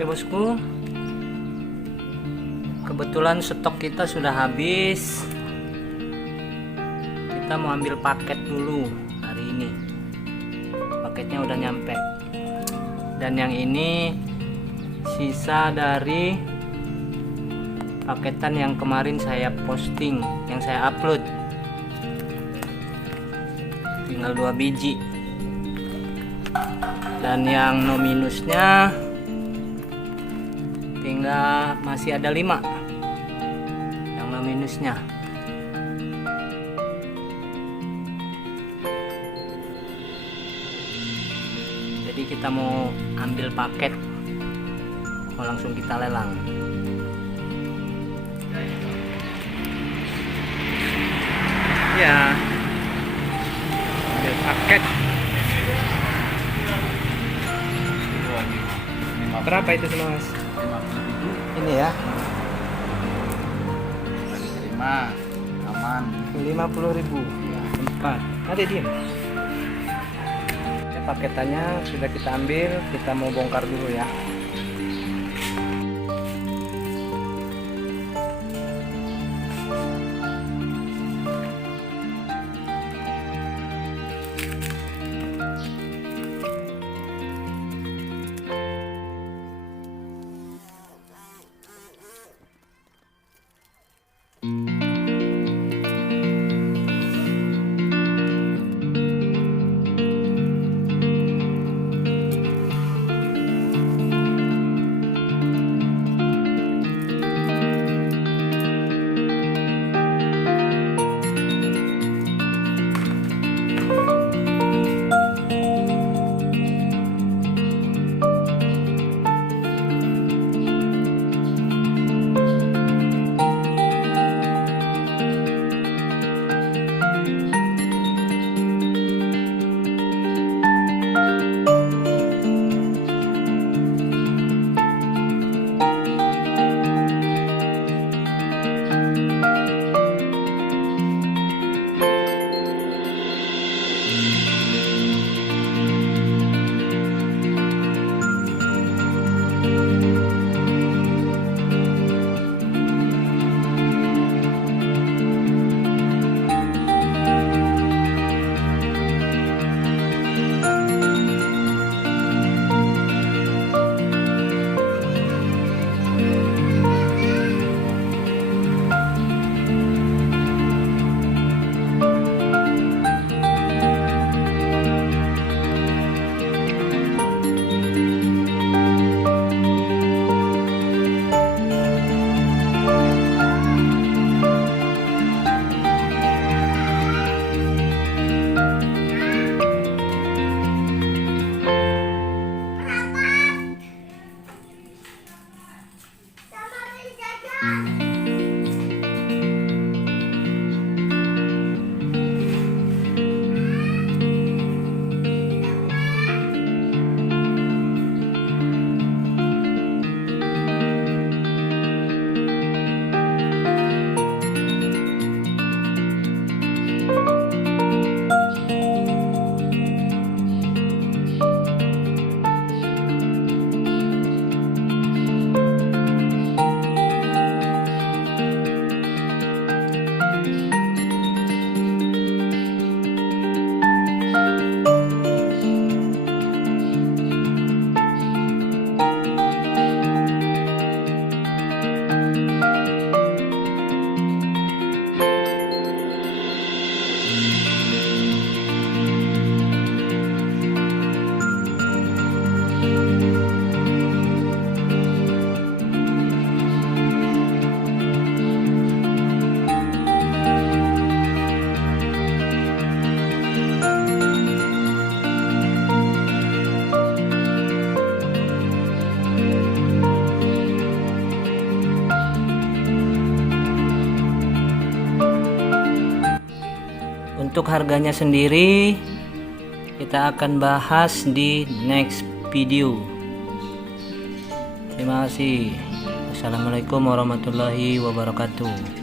Oke bosku, kebetulan stok kita sudah habis. Kita mau ambil paket dulu hari ini. Paketnya udah nyampe. Dan yang ini sisa dari paketan yang kemarin saya posting, yang saya upload. Tinggal 2 biji. Dan yang no minusnya tinggal masih ada 5 yang no minusnya. Jadi kita mau ambil paket, mau langsung kita lelang. Ya, ambil paket. Berapa itu semua mas? 50.000. Ini ya, Terima, aman. 50.000. Ya. 4. Ada diem. Ya, paketannya sudah kita ambil, kita mau bongkar dulu ya. Untuk harganya sendiri kita akan bahas di next video. Terima kasih. Assalamualaikum warahmatullahi wabarakatuh.